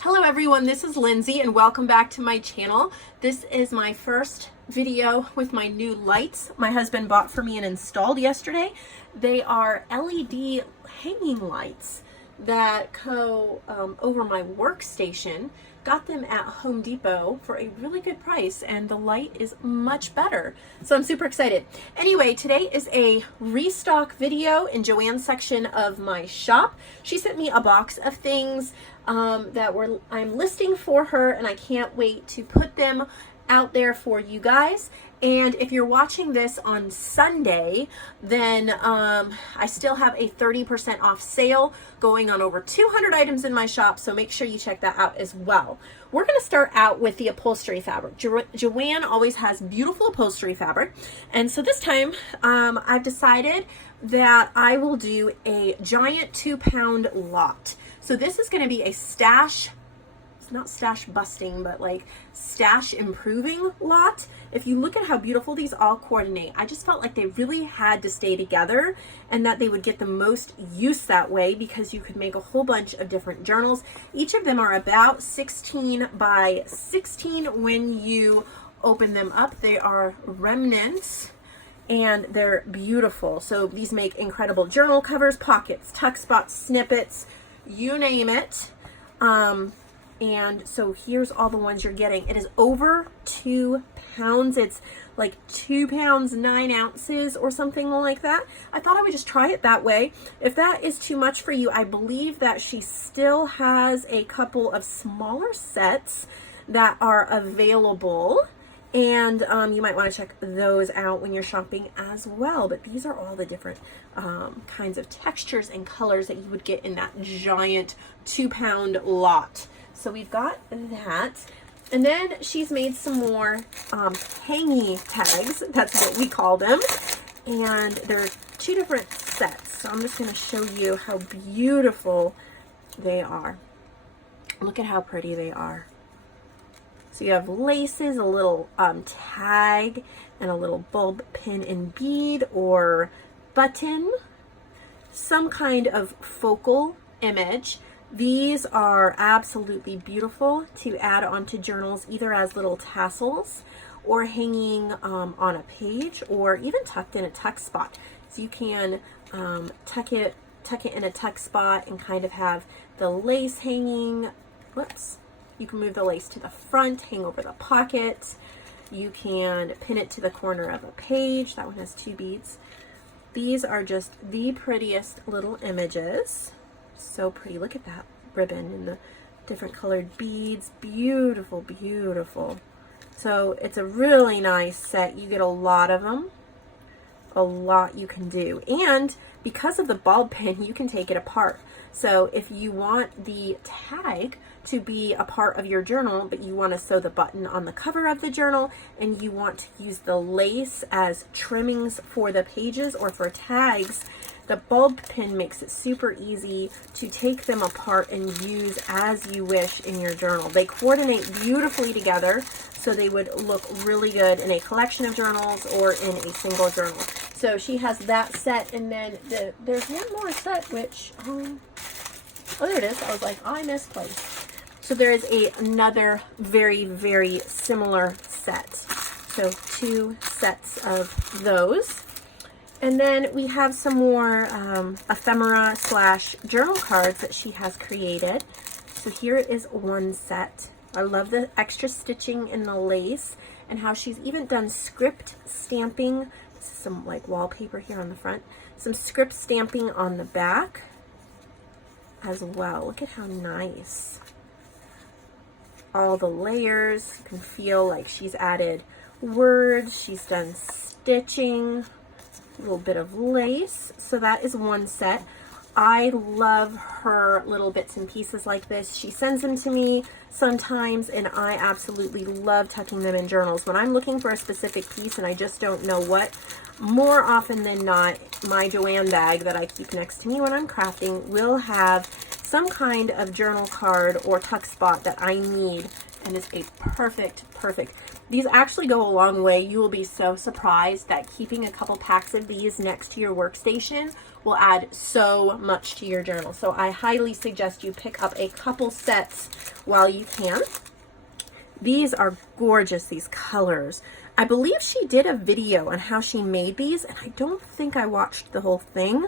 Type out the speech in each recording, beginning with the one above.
Hello everyone, this is Lindsay and welcome back to my channel. This is my first video with my new lights my husband bought for me and installed yesterday. They are LED hanging lights that go over my workstation. Got them at Home Depot for a really good price and the light is much better. So I'm super excited. Anyway, today is a restock video in JoAnn's section of my shop. She sent me a box of things that I'm listing for her, and I can't wait to put them out there for you guys. And if you're watching this on Sunday, then I still have a 30% off sale going on over 200 items in my shop, so make sure you check that out as well. We're going to start out with the upholstery fabric. JoAnn always has beautiful upholstery fabric, and so this time I've decided that I will do a giant 2-pound lot. So this is going to be a stash, it's not stash busting, but like stash improving lot. If you look at how beautiful these all coordinate, I just felt like they really had to stay together and that they would get the most use that way, because you could make a whole bunch of different journals. Each of them are about 16 by 16 when you open them up. They are remnants and they're beautiful. So these make incredible journal covers, pockets, tuck spots, snippets, you name it. And so here's all the ones you're getting. It is over 2 pounds. It's like 2 pounds 9 ounces or something like that. I thought I would just try it that way. If that is too much for you, I believe that she still has a couple of smaller sets that are available, and you might want to check those out when you're shopping as well. But these are all the different kinds of textures and colors that you would get in that giant 2-pound lot. So we've got that. And then she's made some more hangy tags. That's what we call them. And they're 2 different sets. So I'm just going to show you how beautiful they are. Look at how pretty they are. So you have laces, a little tag, and a little bulb, pin, and bead or button. Some kind of focal image. These are absolutely beautiful to add onto journals, either as little tassels or hanging on a page, or even tucked in a tuck spot. So you can tuck it in a tuck spot and kind of have the lace hanging. Whoops. You can move the lace to the front, hang over the pocket. You can pin it to the corner of a page. That one has 2 beads. These are just the prettiest little images. So pretty. Look at that ribbon and the different colored beads. Beautiful, beautiful. So it's a really nice set. You get a lot of them. A lot you can do. And because of the bulb pin, you can take it apart. So if you want the tag to be a part of your journal, but you want to sew the button on the cover of the journal, and you want to use the lace as trimmings for the pages or for tags, the bulb pin makes it super easy to take them apart and use as you wish in your journal. They coordinate beautifully together, so they would look really good in a collection of journals or in a single journal. So she has that set, and then there's one more set, which, oh, there it is. I was like, I misplaced. So there is another very, very similar set. So 2 sets of those. And then we have some more ephemera / journal cards that she has created. So here is one set. I love the extra stitching in the lace and how she's even done script stamping. This is some like wallpaper here on the front. Some script stamping on the back as well. Look at how nice. All the layers. You can feel like she's added words. She's done stitching. A little bit of lace. So that is one set. I love her little bits and pieces like this. She sends them to me sometimes, and I absolutely love tucking them in journals. When I'm looking for a specific piece and I just don't know what, more often than not, my JoAnn bag that I keep next to me when I'm crafting will have some kind of journal card or tuck spot that I need, and it's a perfect. These actually go a long way. You will be so surprised that keeping a couple packs of these next to your workstation will add so much to your journal. So I highly suggest you pick up a couple sets while you can. These are gorgeous, these colors. I believe she did a video on how she made these, and I don't think I watched the whole thing.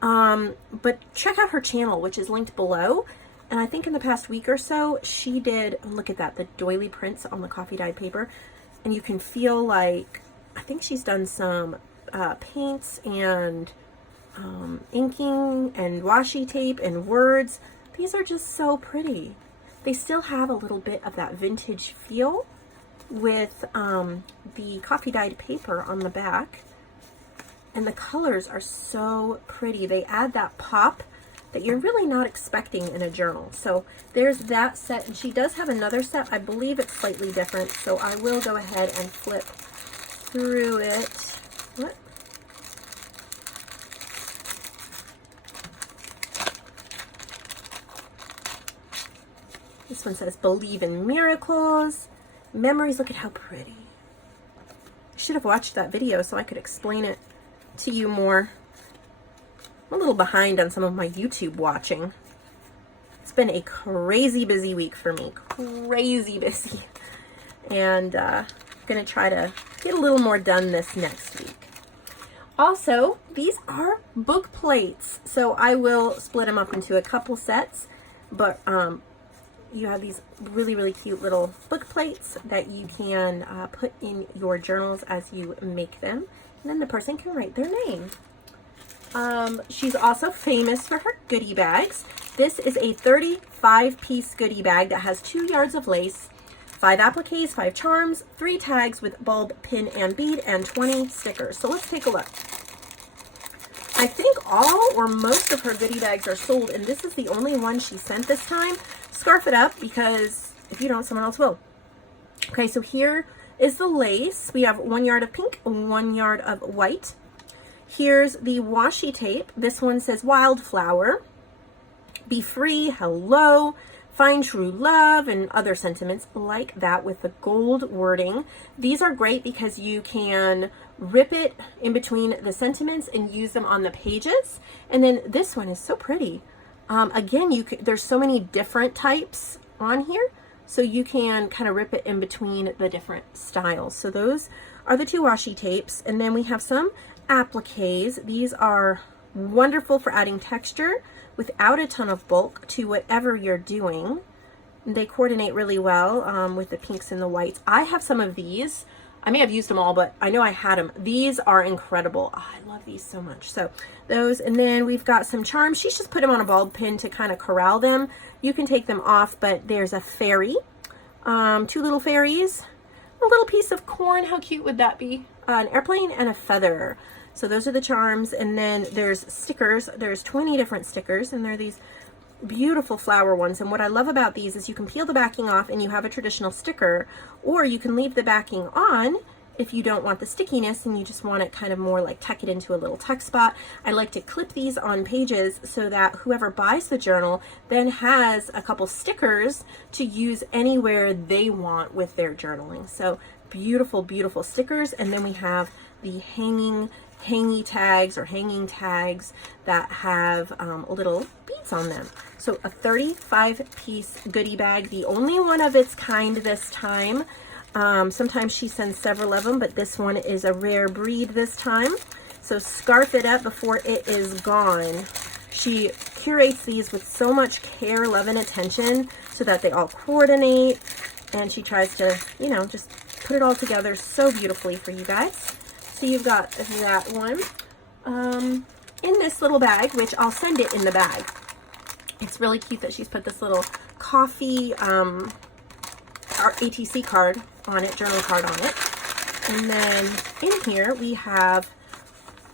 But check out her channel, which is linked below. And I think in the past week or so, she did, look at that, the doily prints on the coffee dyed paper. And you can feel like, I think she's done some paints and inking and washi tape and words. These are just so pretty. They still have a little bit of that vintage feel with the coffee dyed paper on the back. And the colors are so pretty. They add that pop that you're really not expecting in a journal. So there's that set. And she does have another set. I believe it's slightly different. So I will go ahead and flip through it. What? This one says, believe in miracles, memories. Look at how pretty. I should have watched that video so I could explain it to you more. I'm a little behind on some of my YouTube watching. It's been a crazy busy week for me. Crazy busy. And I'm going to try to get a little more done this next week. Also, these are book plates. So I will split them up into a couple sets. But you have these really, really cute little book plates that you can put in your journals as you make them. And then the person can write their name. She's also famous for her goodie bags. This is a 35-piece goodie bag that has 2 yards of lace, 5 appliques, 5 charms, 3 tags with bulb, pin, and bead, and 20 stickers. So let's take a look. I think all or most of her goodie bags are sold, and this is the only one she sent this time. Scarf it up, because if you don't, someone else will. Okay, so here is the lace. We have 1 yard of pink, 1 yard of white. Here's the washi tape. This one says wildflower, be free, hello, find true love, and other sentiments like that with the gold wording. These are great because you can rip it in between the sentiments and use them on the pages. And then this one is so pretty. Again, there's so many different types on here, so you can kind of rip it in between the different styles. So those are the 2 washi tapes. And then we have some appliques. These are wonderful for adding texture without a ton of bulk to whatever you're doing. They coordinate really well with the pinks and the whites. I have some of these. I may have used them all, but I know I had them. These are incredible. Oh, I love these so much. So those, and then we've got some charms. She's just put them on a bulb pin to kind of corral them. You can take them off, but there's a fairy, 2 little fairies, a little piece of corn. How cute would that be? An airplane and a feather. So those are the charms. And then there's stickers. There's 20 different stickers, and they're these beautiful flower ones. And what I love about these is you can peel the backing off and you have a traditional sticker, or you can leave the backing on if you don't want the stickiness and you just want it kind of more like tuck it into a little tuck spot. I like to clip these on pages so that whoever buys the journal then has a couple stickers to use anywhere they want with their journaling. So beautiful, beautiful stickers. And then we have the hangy tags or hanging tags that have little beads on them. So a 35-piece goodie bag, the only one of its kind this time. Sometimes she sends several of them, but this one is a rare breed this time. So scarf it up before it is gone. She curates these with so much care, love, and attention so that they all coordinate. And she tries to, you know, just put it all together so beautifully for you guys. So you've got that one in this little bag, which I'll send it in the bag. It's really cute that she's put this little coffee ATC card on it, journal card on it. And then in here we have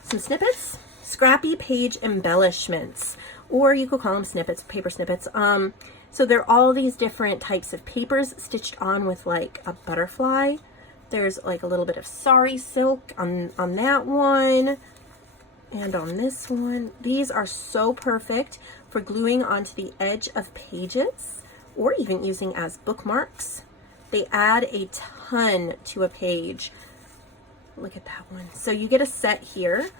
some snippets, scrappy page embellishments, or you could call them snippets, paper snippets. So they're all these different types of papers stitched on with like a butterfly. There's like a little bit of sari silk on that one and on this one. These are so perfect for gluing onto the edge of pages or even using as bookmarks. They add a ton to a page. Look at that one. So you get a set here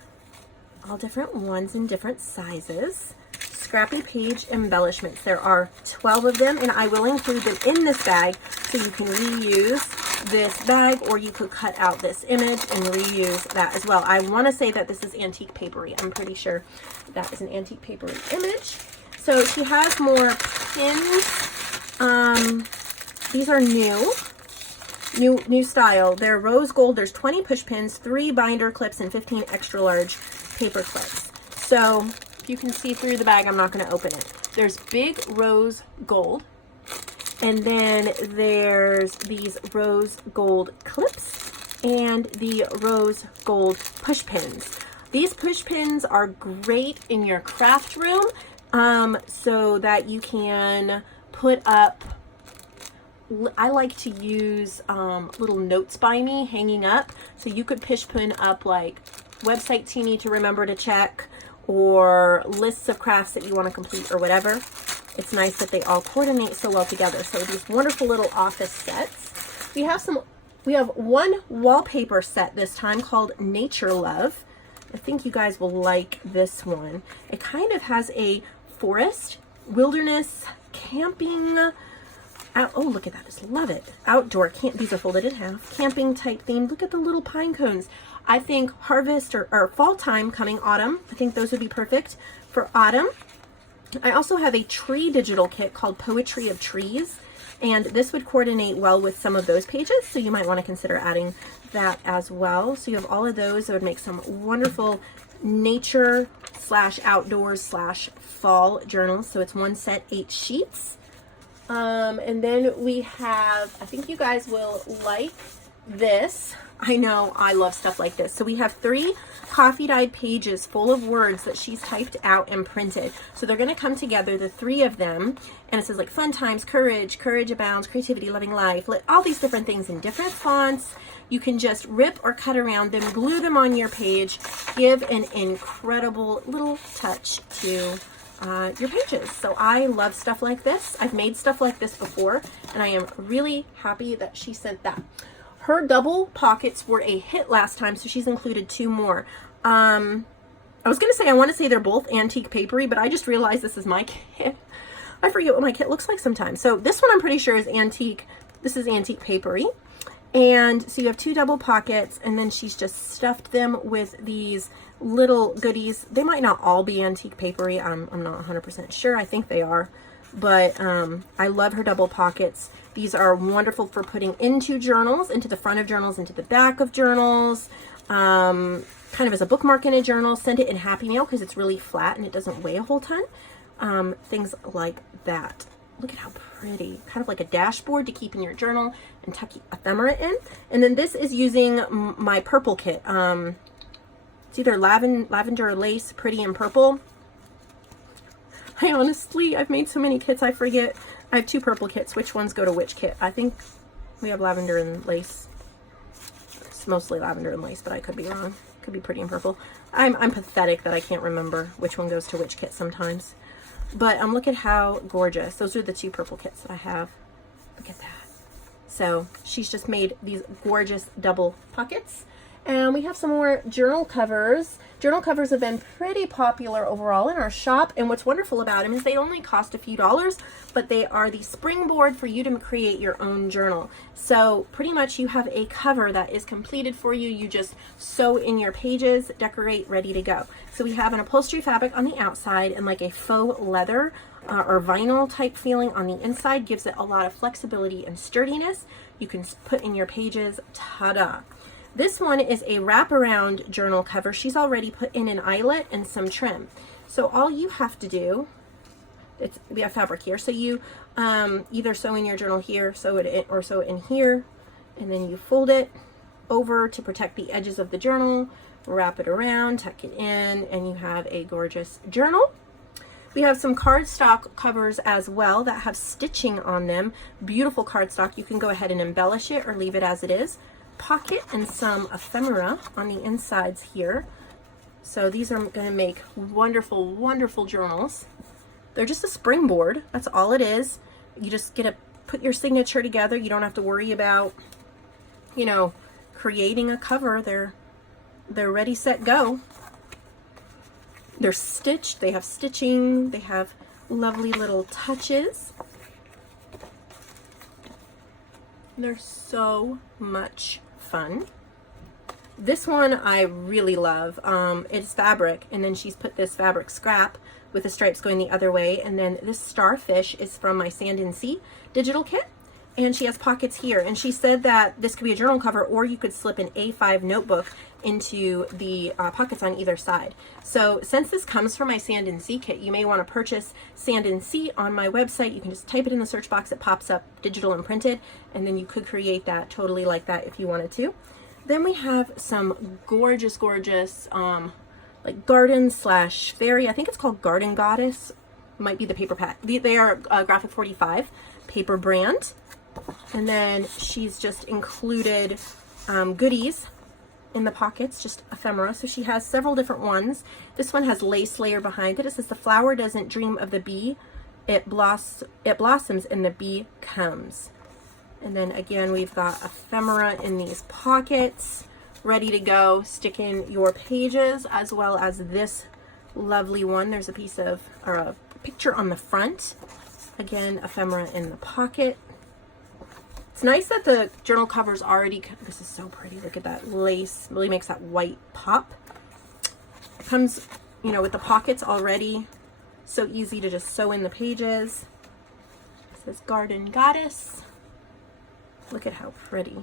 all different ones in different sizes. Scrappy page embellishments. There are 12 of them, and I will include them in this bag so you can reuse this bag, or you could cut out this image and reuse that as well. I want to say that this is antique papery. I'm pretty sure that is an antique papery image. So she has more pins. These are new style. They're rose gold. There's 20 push pins, 3 binder clips, and 15 extra large paper clips. So if you can see through the bag, I'm not going to open it. There's big rose gold, and then there's these rose gold clips and the rose gold push pins. These push pins are great in your craft room, so that you can put up, I like to use little notes by me hanging up. So you could push pin up like websites you need to remember to check, or lists of crafts that you want to complete, or whatever. It's nice that they all coordinate so well together. So these wonderful little office sets. We have one wallpaper set this time called Nature Love. I think you guys will like this one. It kind of has a forest, wilderness, camping, oh, look at that. Just love it. Outdoor, these are folded in half. Camping type theme. Look at the little pine cones. I think harvest or fall time coming autumn. I think those would be perfect for autumn. I also have a tree digital kit called Poetry of Trees, and this would coordinate well with some of those pages. So you might want to consider adding that as well. So you have all of those. That would make some wonderful nature / outdoors / fall journals. So it's one set, 8 sheets. And then we have, I think you guys will like this. I know I love stuff like this. So we have 3 coffee dyed pages full of words that she's typed out and printed. So they're going to come together, the 3 of them, and it says like fun times, courage abounds, creativity, loving life, all these different things in different fonts. You can just rip or cut around them, glue them on your page, give an incredible little touch to your pages. So I love stuff like this. I've made stuff like this before, and I am really happy that she sent that. Her double pockets were a hit last time, so she's included 2 more. I was going to say, I want to say they're both antique papery, but I just realized this is my kit. I forget what my kit looks like sometimes. So this one I'm pretty sure is antique. This is antique papery. And so you have 2 double pockets, and then she's just stuffed them with these little goodies. They might not all be antique papery. I'm not 100% sure. I think they are. But I love her double pockets. These are wonderful for putting into journals, into the front of journals, into the back of journals, kind of as a bookmark in a journal. Send it in Happy Mail because it's really flat and it doesn't weigh a whole ton. Things like that. Look at how pretty. Kind of like a dashboard to keep in your journal and tuck ephemera in. And then this is using my purple kit. It's either lavender lace, pretty and purple. I've made so many kits, I forget. I have 2 purple kits. Which ones go to which kit? I think we have lavender and lace. It's mostly lavender and lace, but I could be wrong. Could be pretty and purple. I'm pathetic that I can't remember which one goes to which kit sometimes. But look at how gorgeous. Those are the 2 purple kits that I have. Look at that. So she's just made these gorgeous double pockets. And we have some more journal covers. Journal covers have been pretty popular overall in our shop. And what's wonderful about them is they only cost a few dollars, but they are the springboard for you to create your own journal. So pretty much you have a cover that is completed for you. You just sew in your pages, decorate, ready to go. So we have an upholstery fabric on the outside and like a faux leather or vinyl type feeling on the inside. Gives it a lot of flexibility and sturdiness. You can put in your pages. Ta-da! This one is a wraparound journal cover. She's already put in an eyelet and some trim. So all you have to do, we have fabric here. So you either sew in your journal here, sew it in, or sew it in here, and then you fold it over to protect the edges of the journal, wrap it around, tuck it in, and you have a gorgeous journal. We have some cardstock covers as well that have stitching on them. Beautiful cardstock. You can go ahead and embellish it or leave it as it is. Pocket and some ephemera on the insides here. So these are going to make wonderful, wonderful journals. They're just a springboard. That's all it is. You just get to put your signature together. You don't have to worry about, creating a cover. They're ready, set, go. They're stitched, they have stitching, they have lovely little touches. They're so much fun. This one I really love. It's fabric, and then she's put this fabric scrap with the stripes going the other way, and then this starfish is from my Sand and Sea digital kit, and she has pockets here, and she said that this could be a journal cover, or you could slip an A5 notebook into the pockets on either side. So since this comes from my Sand and Sea kit, you may want to purchase Sand and Sea on my website. You can just type it in the search box, it pops up digital and printed, and then you could create that totally like that if you wanted to. Then we have some gorgeous, gorgeous like garden slash fairy. I think it's called Garden Goddess. Might be the paper pack. They are Graphic 45 paper brand. And then she's just included goodies in the pockets, just ephemera. So she has several different ones. This one has lace layer behind it. It says the flower doesn't dream of the bee. It blossoms and the bee comes. And then again, we've got ephemera in these pockets, ready to go. Stick in your pages, as well as this lovely one. There's a piece of, or a picture on the front. Again, ephemera in the pocket. It's nice that the journal cover's already, this is so pretty. Look at that lace, really makes that white pop. It comes, you know, with the pockets already. So easy to just sew in the pages. It says Garden Goddess. Look at how pretty.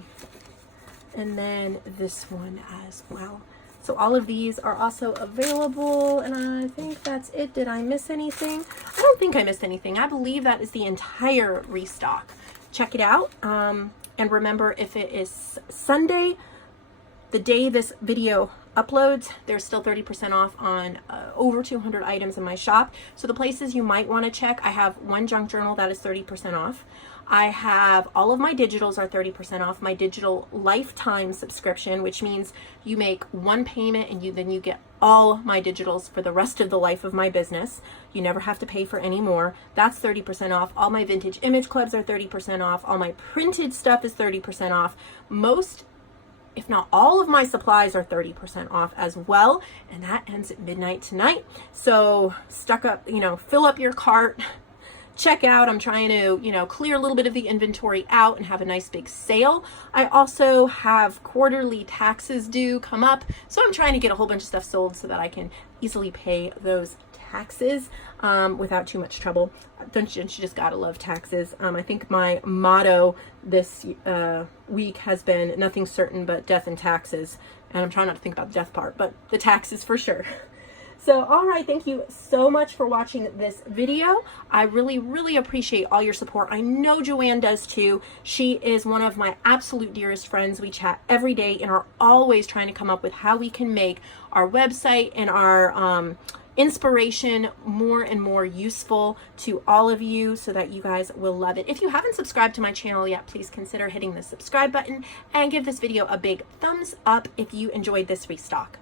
And then this one as well. So all of these are also available, and I think that's it. Did I miss anything? I don't think I missed anything. I believe that is the entire restock. Check it out. And remember, if it is Sunday, the day this video uploads, there's still 30% off on over 200 items in my shop. So the places you might want to check, I have one junk journal that is 30% off. I have all of my digitals are 30% off. My digital lifetime subscription, which means you make one payment and then you get all my digitals for the rest of the life of my business. You never have to pay for any more. That's 30% off. All my vintage image clubs are 30% off. All my printed stuff is 30% off. Most, if not all of my supplies are 30% off as well. And that ends at midnight tonight. So fill up your cart. Check out. I'm trying to, clear a little bit of the inventory out and have a nice big sale. I also have quarterly taxes due come up. So I'm trying to get a whole bunch of stuff sold so that I can easily pay those taxes without too much trouble. Don't you just gotta love taxes. I think my motto this week has been nothing certain but death and taxes. And I'm trying not to think about the death part, but the taxes for sure. So, all right, thank you so much for watching this video. I really, really appreciate all your support. I know JoAnn does too. She is one of my absolute dearest friends. We chat every day and are always trying to come up with how we can make our website and our inspiration more and more useful to all of you so that you guys will love it. If you haven't subscribed to my channel yet, please consider hitting the subscribe button and give this video a big thumbs up if you enjoyed this restock.